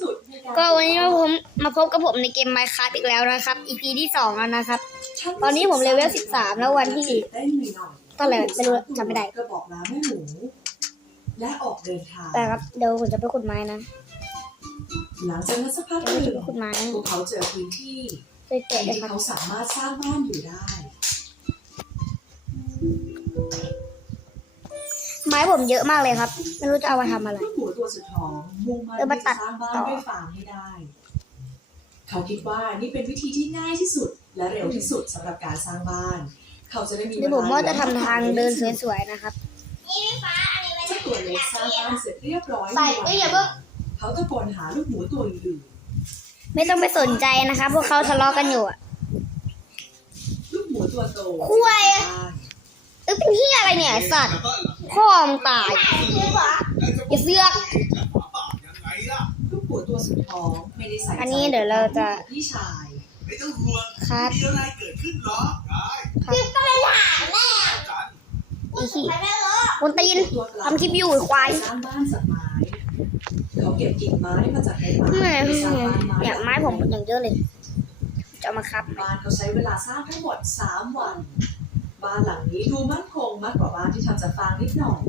สุดในารก็วันนี้ผมมาพบกับผมในเกม Minecraft อีกแล้วนะครับ EP ที่สองแล้วนะครับฉัตอนนี้ผมเลเวล13แล้ววันที่เต้นหน่อยๆเท่าไหร่ไม่รู้จำไม่ได้กระบอกน้ำแม่หมูและออกเดินทางแต่ครับเดี๋ยวผมจะไปขุดไม้นะหลังจากนั้นสักพักหเดี๋ยวนึ่ผมจะงไปขุดไม้พวกเขาเจอพื้นที่ช่วยเก็บด้วยที่ครับเขาสามารถสร้างบ้านอยู่ได้ ไม้ผมเยอะมากเลยครับ ไม่รู้จะเอามาทำอะไรลูกหมูตัวสุดท้องมุ่งมั่นเออมาที่ตัจะดสร้างบ้านต่อ ด้วยฟางให้ได้ เขาคิดว่านี่เป็นวิธีที่ง่ายที่สุดและเร็วที่สุดสำหรับการสร้างบ้าน เขาจะได้มีเดี๋ยวผมว่าจะทำทางเดินสวยๆนะครับเจ้าตัวเล็กสร้างบ้านเสร็จเรียบร้อยใส่ในวันเอ้ยอย่าเพิ่งเขาตะโกนหาลูกหมูตัวอื่นไม่ต้องไปสนใจนะครับพวกเขาทะเลาะกันอยู่อะ ๆลูกหมูตัวโตคุย เอ้ยเป็นที่อะไรเนี่ยไอ้สัตว์พ่อมงตายอย่าเสือกลูกหมูตัวสุดท้องไม่ได้ใส่ใจอันนี้เดี๋ยวเราจะ พี่ชาย ไม่ต้องห่วงครับมีอะไรเกิดขึ้นหรอได้ครับกันอีขี้คนตีนตัวกลางทำคลิปอยู่ไอ้ควาย สร้างบ้านจากไม้เขาเก็บกิ่งไม้มาจากในป่าเหนื่อยสร้างบ้านไม้เนี่ยไม้ผมอย่างเยอะเลย จะเอามาครับ บ้านเขาใช้เวลาสร้างทั้งหมด 3 วัน บ้านหลังนี้ดูมั่นคงมากกว่าบ้านที่ทำจากฟางนิดหน่อย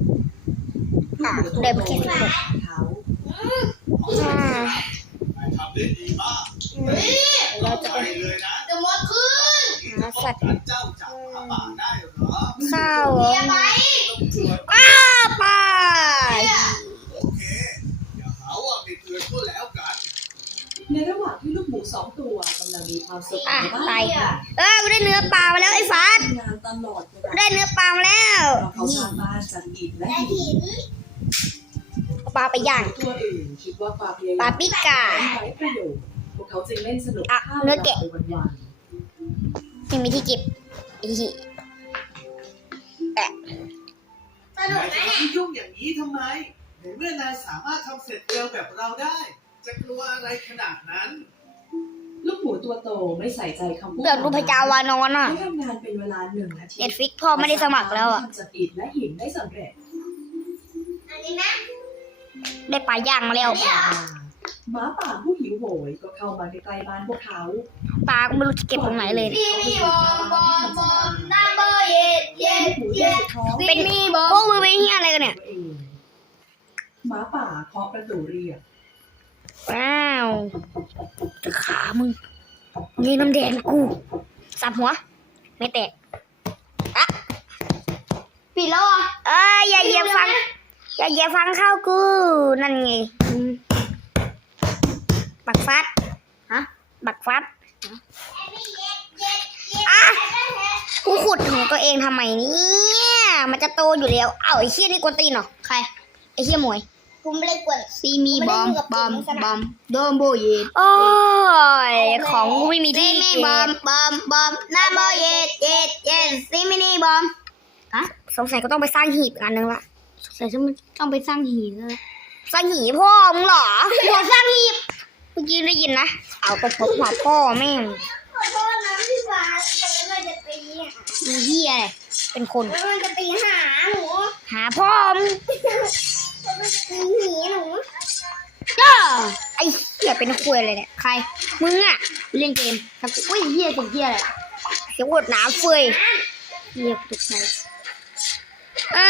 ลูกหมูตัวเดินโตไปแค่สิบหกของเขาอ่านายทำได้ดีมากเราจะใจไปเลยนะหาสัตว์การเจ้าจากหาป่าได้เหรอข้าวเหรอต้องช่วยอ้าไปโอเคอย่าหาว่าไม่เตือนก็แล้วกันในระหว่างที่ลูกหมูสองตัวกำลังมีความสุขอะในบ้านไปเออกูได้เนื้อปลามาแล้วไอ้ฟาดทำงาน ตลอดเวลาได้เนื้อปลามาแล้วเพราะเขาสร้างบ้านจากอิฐและหินเอาปลาไปย่างตัวอื่นคิดว่าความพยายามปาปริก้าไร้ประโยชน์พวกเขาจึงเล่นสนุกอะข้ามเนื้อแกะ ไปวันยังมีที่เก็บอีกทีแอะนายจะมายุ่งอย่างนี้ทำไมในเมื่อนายสามารถทำเสร็จเร็วแบบเราได้ จะกลัวอะไรขนาดนั้นๆ ลูกหมูตัวโตไม่ใส่ใจคำพูดเกิดรูพเจ้าวานอนอะเขาทำงานเป็นเวลาหนึ่งนาทีเน็ตฟิกพ่อไม่ได้สมัครแล้วอะทำจากอิฐและหินได้สำเร็จได้ปลาย่างมาแล้วหมาป่าผู้หิวโหยก็เข้ามาใกล้ๆบ้านพวกเขาปลาก็ไม่รู้จะเก็บตรงไหนเลยนี่มีบอมบอมบอมน้ำเบอร์เย็ดเย็ดเย็ดท้องเป็นพวกมือเป็นที่อะไรกันเนี่ยตัวเองหมาป่าเคาะประตูเรียก ว้าวจะขามึงนี่น้ำแดงกู สับหัว ไม่แตกอะปิดแล้วอะเอ้ยอย่าเหยียบฟัง อย่าเหยียบฟังเข้ากู นั่นไงอืมบักฟัด ฮะ บักฟัดอะกูขุดของตัวเองทำไมเนี่ย มันจะโตอยู่แล้ว เอ้าไอ้เชี่ยนี่กวนตีนเหรอ ใคร ไอ้เชี่ยหมวย ผมไม่ได้กวน ซีมีบอมบอมบอมโดมโบเยดโอ้ยของกูไม่มีที่ซีมีเก็บอมบบอมบอมน้ำโบเยดเยดเยดซีมินีบอมสงสัยก็ต้องไปสร้างหีบอีกอันนึงละใส่ต้องต้องไปสร้างหินเลยสร้างหีบพ่อมึงเหรอหัวสร้างหีบเมื่อกี้ได้ยินนะเอาตบหัวพ่อแม่งขอโทษนะพี่ฟ้ามันจะตีหามีเหี้ยอะไรเป็นคน แล้วมันจะตีหาหนูหาพ่อมึง มันจะตีหนีหนูเจ้าไอ้เหี้ยเป็นคุยอะไรเนี่ย ใคร มึงอะเล่นเกมทำอุ้ยเฮียเป็นเฮียอะไรเสียงกดหนาเฟยเหี้ยตกใจอ่า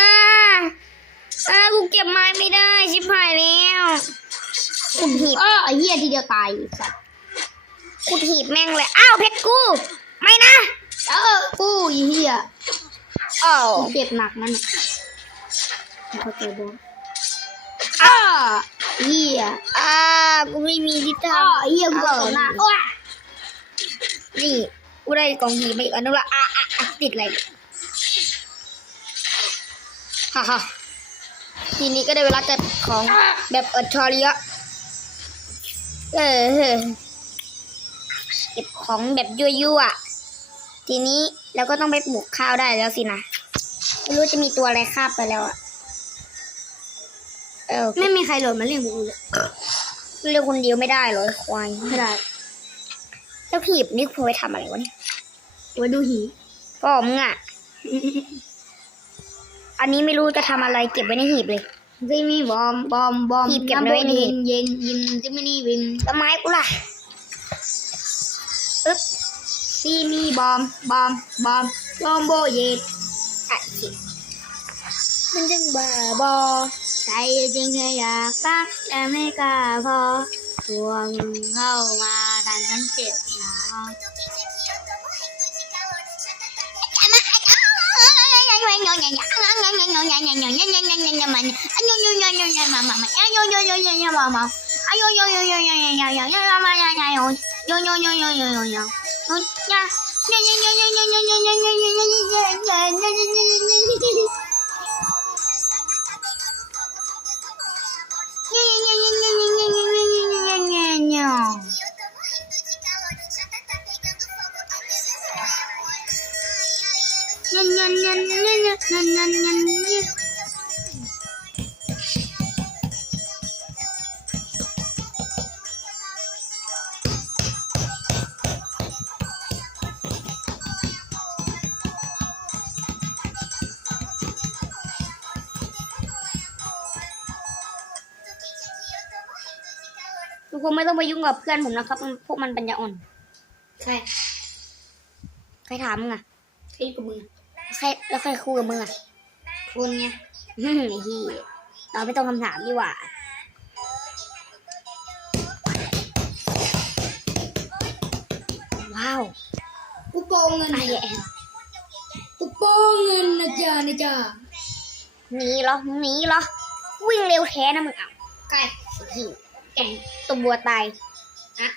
อ่ากูเก็บไม้ไม่ได้ ชิบหายแล้วขุดหีบเออไอ้เฮียทีเดียวตายไอ้สัตว์ขุดหีบแม่งเลย อ้าวเพชรกู ไม่นะ เออ กูไอ้เฮียอ้าวกูเจ็บหนักนั่นน่ะเขาเจอโดนอ้า เฮียอ่ากูไม่มีทิศทาอ้างเฮียกูตกหน้าโอ้ยนี่กูได้กล่องหีบมาอีกอันนึงละอะอะอะติดอะไรฮ่าฮ่าทีนี้ก็ได้เวลาเก็บของแบบอัจฉริยะเออเก็บของแบบยั่วๆทีนี้เราก็ต้องไปปลูกข้าวได้แล้วสินะ ไม่รู้จะมีตัวอะไรคาบไปแล้วอะ เออไม่มีใครโหลดมาเล่นกูเลยเรียกคนเดียวไม่ได้เหรอไอ้ควายไม่ได้ แล้วหีบนี่ควรไปทำอะไรวะเนี่ยไว้ดูหีพ่อมึงอะ อันนี้ไม่รู้จะทำอะไรเก็บไว้ในหีบเลย ซิมิบอมบอมบอมหีบเก็บไว้นี่เย็นเย็นยินซิมินีบิมแล้วไม้กูล่ะอึ๊บซีมีบอมบอมบอมบอมโบเย็ดอะสิมันจึงบ้าบอ ใจจริงแค่อยากรักแต่ไม่กล้าพอทวง ไม่ต้องไปยุ่งกับเพื่อนผมนะครับพวกมันปัญญาอ่อนใครใครถามมึงอะใครกับมึงใครแล้วใครคู่กับมึงอะคนไงอืมไอ้ที่เราไม่ต้องคำถามดีกว่าว้าวกูโกงเงินไอ้เนี่ยแอนกูโกงเงินนะจ๊ะนะจ๊ะหนีเหรอหนีเหรอวิ่งเร็วแท้นะมึงอะใครหิว แกตัวบัวตายอะ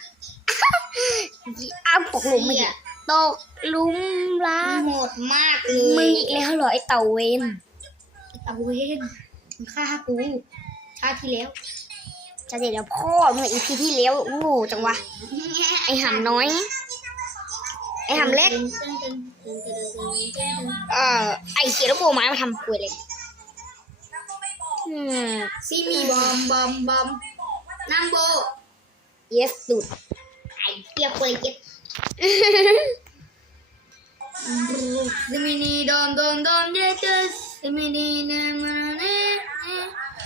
อ้าวตกหลุมอีกตกหลุมรักโหดมากเลมึงยอีกแล้วเหรอไอ้เต่าเวนตะเวนมึงฆ่ากูชาติที่แล้วจะเดี๋ยวพ่อมึงอีพีที่แล้วโง่จังวะไอ้หำน้อย ไอ้หำเล็กเอ่อไอ้เขียนลูกโป่งไม้มาทำคุยเลยอืมซีมีบอมบอมบอม นัมโบ yes สุดไอ้เกียคุยเก็บซีมินีดอมดอมดอมเยเจสซีมินีนามาเน่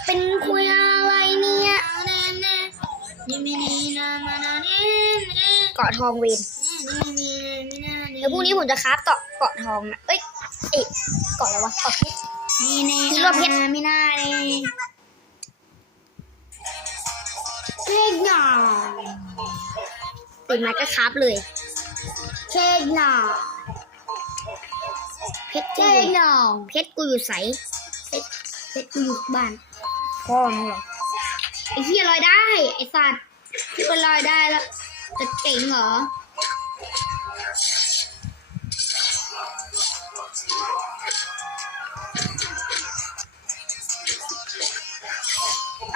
เป็นคุยอะไรเนี่ยซีมินีนามาเน่เกาะทองเวนซีมินีนาเดี๋ยวพรุ่งนี้ผมจะคราฟเกาะเกาะทองนะเอ้ยเอ๊ะเกาะอะไรวะเกาะเพชรนี่เน่ฮีโร่เพชรไม่น่าเลย เพชรหน่อตื่นมาก็คราฟเลยเช็คหน่อเพชรกูเช็อคยู่หน่อเพชรกูอยู่ใสเพชรกูอยู่บ้านพ่อมึงเหรอไอ้เหี้ยลอยได้ ไอ้สัตว์ที่มันลอยได้แล้วจะเก่งเหรอ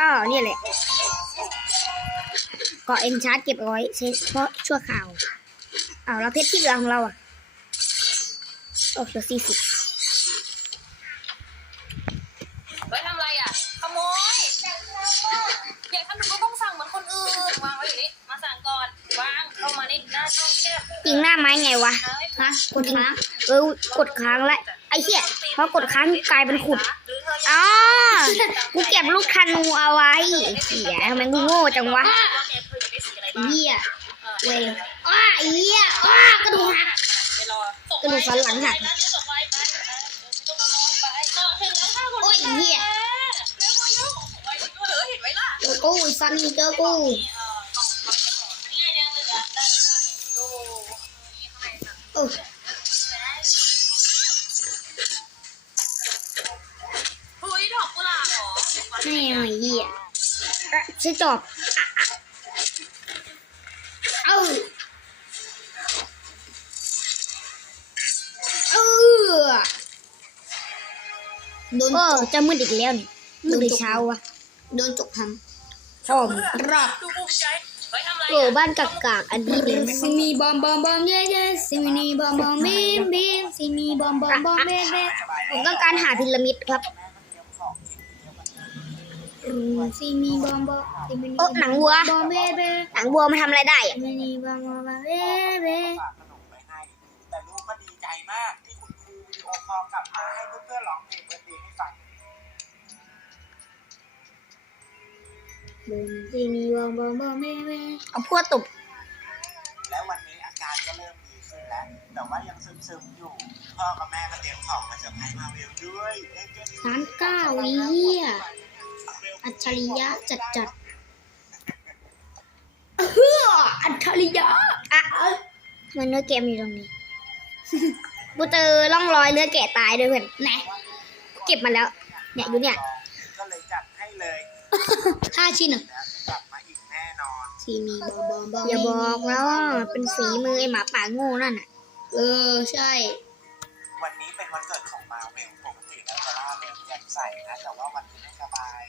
อ้าวเนี่ยแหละเกาะเอ็นชาร์จเก็บเอาไว้ใช้เพราะชั่วข่าวอ้าวแล้วเพชรที่เหลือของเราอะโอ้เหลือสี่สิบไว้ทำอะไรอะขโมยอยากทำหนูก็ต้องสั่งเหมือนคนอื่นวางไว้อยู่นี่มาสั่งก่อนวางเข้ามานี่หน้าช่องแคบยิงหน้าไม้ไงวะฮะกดค้างเออกดค้างแล้วไอ้เหี้ยพอกดค้างกลายเป็นขุดหรือเธออ๋อกูเก็บลูกธนูเอาไว้เหี้ยทำไมกูโง่จังวะว่าแก เธออยากได้สีอะไรบ้างเหี้ยเออเวรอ้าไอ้เหี้ยอ้ากระดูกหักไปรอส่งกระดูกสันหลังหักไปนะเดี๋ยวส่งไปไปนะเดี๋ยวไม่ต้องมามองไปบอกถึงแล้วค่ะคนโอ้ยไอ้เหี้ยเร็วๆเร็วๆไว้ด้วยเหรอเห็นไหมล่ะเจอกูไอ้ซันนี่เจอกูนี่ไงแดงเลยอะได้ค่ะดูนี่ข้างในค่ะโอ้ยเฮ้ยดอกกุหลาบเหรอนี่ไอ้เหี้ยเอ๊ะใช้จอบ โดนโอ้จกจะมืดอีกแล้วนี่มืดในเช้าวะโดนจกทพ่อมึงำรอบดูภูมิใจไว้ทำอะไรโอ้บ้านกากากๆอันนี้เลยซิมีบอมบอมบอมเย่เย่ซิมีบอมบอมบีมบีมซิมีบอมบอมบอมเบ้เบ้ผมต้องการหาพีระมิดครับอืมซิมีบอมบอมซิมีโอ๊ะหนังวัวบอมเบ้เบ้หนังวัวมาทำอะไรได้อะซิมีบอมบอมเบ้เบ้ฝากขนมไปให้แต่ลูกก็ดีใจมากที่คุณครูวิดีโอคอลกลับมาให้เพื่อนๆร้องเพลงเบิร์ดเดย์ให้ฟัง บนที่มีวงบอมบอมเม่เม่เอาพวกตบแล้ววันนี้อาการก็เริ่มดีขึ้นแล้ว แต่ว่ายังซึมๆอยู่ พ่อกับแม่ก็เตรียมของมาเซอร์ไพรส์มาเวลด้วยเล่นกันร้านเก้าวิเฮียอัจฉริยะจัดจัดเฮ้ออัจฉริยะอะมันเนื้อเกมอยู่ตรงนี้กูเจอร่องรอยเนื้อแกะตายด้วยเพื่อนไหนเก็บมาแล้ว เนี่ยอยู่เนี่ยก็เลยจัดให้เลย ห้าชิ้นเหรอแล้วกลับมาอีกแน่นอนที่มีบอมบอมบอมอย่าบอกนะว่าเป็นฝีมือไอหมาป่าโง่นั่นน่ะ เออใช่ วันนี้เป็นวันเกิดของมาเวลปกติแล้วจะล่าเริงแจ่มใสนะแต่ว่าวันนี้ไม่สบาย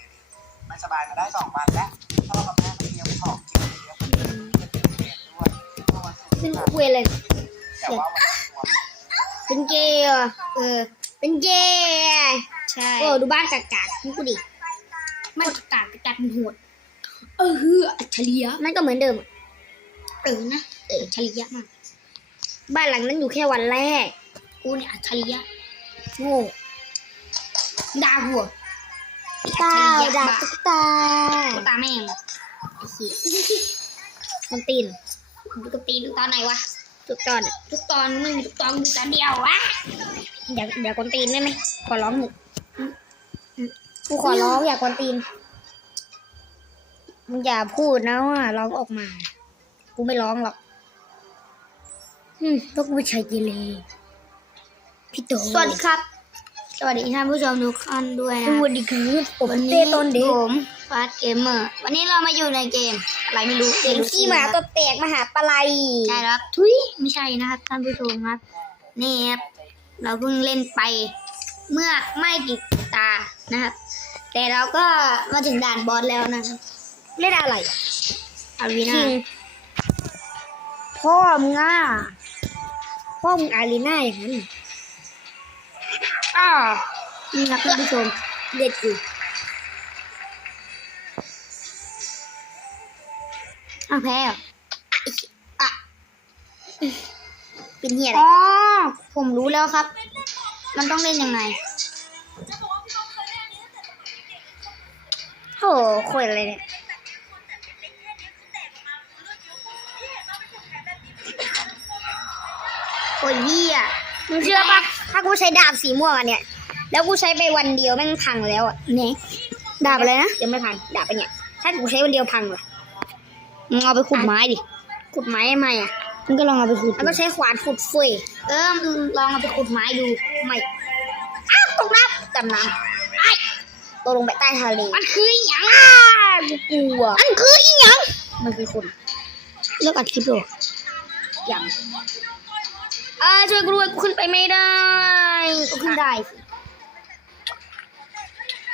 ไม่สบายมาได้สองวันแล้วพ่อกับแม่ก็เตรียมของกินเยอะเพื่อนเรียนด้วยเมื่อวันศุกร์เป็นที่ผ่านคุยเลยแต่ว่าวันนี้ตัวเป็นเกย์เหรอเออ เป็นเกย์ใช่ โอ้ดูบ้านกากาดๆกูดิ มันกาดกาดมันโหดเออเฮืออัจฉริยะมันก็เหมือนเดิมอะเออนะเอออัจฉริยะมาก บ้านหลังนั้นอยู่แค่วันแรกกูเนี่ยอัจฉริยะโง่ด่าหัวตาอัจฉริยะด่าบ้าตุ๊กตาตาแม่งคนตีนดูกตีดูตอนไหนวะทุกตอนอะทุกตอนมึงทุกตอนดูตอนเดียววะอย่าอย่าคนตีนได้ไหมขอร้องหนึ่ง กูขอร้องอย่าคนตีน มึงอย่าพูดนะว่าร้องออกมา กูไม่ร้องหรอกอืมพวกกูไม่ใช่เกเรพี่โตสวัสดีครับ สวัสดีท่านผู้ชมทุกท่านด้วยสนะวัสดีครับผมวันเต้นี้ต้นเด็กผมฟาสเกมเมอร์ วันนี้เรามาอยู่ในเกม อะไรไม่รู้เสียงขี้หมาตัวแตกมหาปลายใช่แล้วครับ ทุยไม่ใช่นะครับท่านผู้ชมครับ นี่ครับ เราเพิ่งเล่นไป เมื่อไม่กี่ตานะครับ แต่เราก็มาถึงด่านบอสแล้วนะครับ เล่นอะไรอารีจนาริงพ่อมึงอะพ่อมึงอารีน่าอย่างนั้นอ้านี่ครับท่านผู้ชมเด็ดอยู่อ้าวแพ้เหรอเป็นเหี้ยอะไรอ๋อผมรู้แล้วครับ มันต้องเล่นยังไง โหคนอะไรเนี่ยโอ้ยเหี้ยมึงเชื่อปะถ้ากูใช้ดาบสีม่วงอันเนี้ยแล้วกูใช้ไปวันเดียวแม่งพังแล้วอะเนะดาบอะไรนะยังไม่พังดาบไปเนี่ยถ้ากูใช้วันเดียวพังเลยมึงเอาไปขุดไม้ดิขุดไม้ทำไมอะมึงก็ลองเอาไปขุดแล้วดูก็ใช้ขวานขุดเฟยเออมึงลองเอาไปขุดไม้ดูไม่อ้าวตกน้ำจำน้ำไอ้ ตกลงไปใต้ทะเลมันคืออหยังอ้ากูกลัวมันคืออีหยังมันคือคนเลิกอัดคลิปดูอย่างอ่าช่วยกูด้วยกูขึ้นไปไม่ได้ก็ขึ้นได้สิ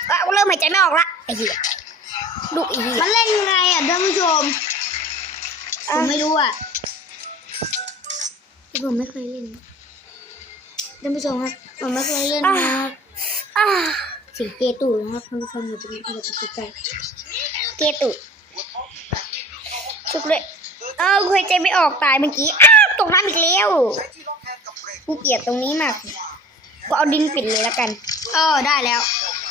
อะกูเริ่มหายใจไม่ออกละไอ้เหี้ยดุอีเหี้ยมันเล่นยังไงอะท่านผู้ชมผมไม่รู้อะผมไม่เคยเล่นท่านผู้ชมครับผมไม่เคยเล่นนะครับอ่าเสียงเกตูนะครับท่านผู้ชมอย่าไปอย่าไปตกใจเกตุชุกเลยเออกูหายใจไม่ออกตายเมื่อกี้อ้าวตกน้ำอีกแล้วกูเกลียดตรงนี้มากกูเอาดินปิดเลยแล้วกันเออได้แล้ว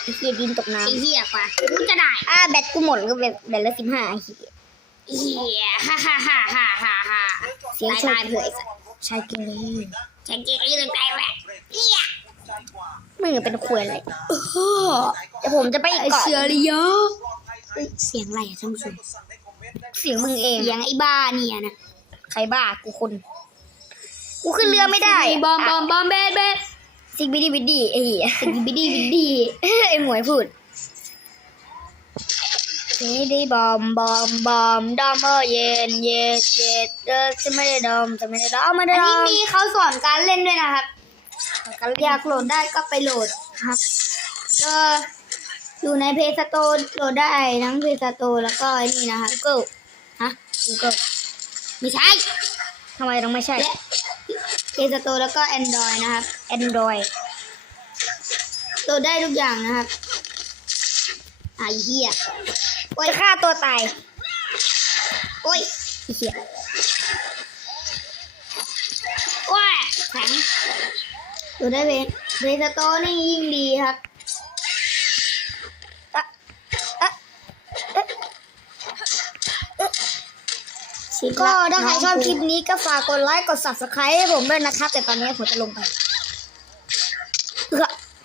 ไอ้เกียดินตกน้ไอ้เหี้ยกว่ากูจะได้ำอ่าแบตกูหมดก็แบตแบตละสิบห้าไอ้เหี้ยเหี้ยฮ่าฮ่าฮ่าฮ่าฮ่าฮ่าเสียงตายชาตายยเผื่อไอ้สัสชายเกเรฉันเกลียดไอ้เรื่องใจแหละเหี้ย มึงเป็นควยอะไรเดี๋ยวผมจะไปอีกไอ้เกาะเสือริยะเฮ้ยเสียงอะไรอะท่านผู้ชมเสียงมึงเอง เสียงไอ้บ้าเนี่ยนะ ใครบ้ากูคน กูขึ้นเรือไม่ได้บอมบอมบอมเบสเบสซิกบิดี้บิดดี้ไอ้เหี้ยสิบิดีบิดีไอ้หมวยพูดเฮ้ดีบอมบอมบอมดอมเออเย็นเย็นเย็นเออจะไม่ได้ดอมจะไม่ได้ดอมไม่อัได้นดนี้อมมีเขาสอนการเล่นด้วยนะครับ อยากโหลดได้ก็ไปโหลดครับ ก็อยู่ในเพย์สโตร์โหลดได้ทั้งเพย์สโตร์แล้วก็ไอ้นี่นะครับกูฮะกูก็ไม่ใช่ทำไมต้องไม่ใช่เพย์สโตร์แล้วก็ Android นะครับ Android โหลดได้ทุกอย่างนะครับอะไอ้เหี้ยโอ้ยฆ่าตัวตาย โอ้ยไอ้เหี้ยโอ้ยแข็ง อยู่ได้เบนเบสโตนี่ยิ่งดีครับก็ถ้าใครชอบคลิปนี้ก็ฝากกดไลค์กด subscribe ให้ผมด้วยนะครับ แต่ตอนนี้ผมจะลงไป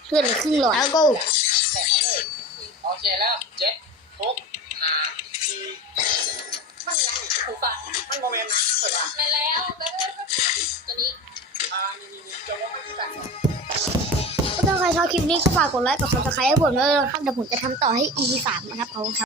เพื่อนเหลือครึ่งหลอดแล้วก็ ชอบคลิปนี้ก็ฝากกดไลค์กดซับสไครต์ให้ผมด้วยนะครับเดี๋ยวผมจะทำต่อให้ EP สนะครับขอบคุณครับ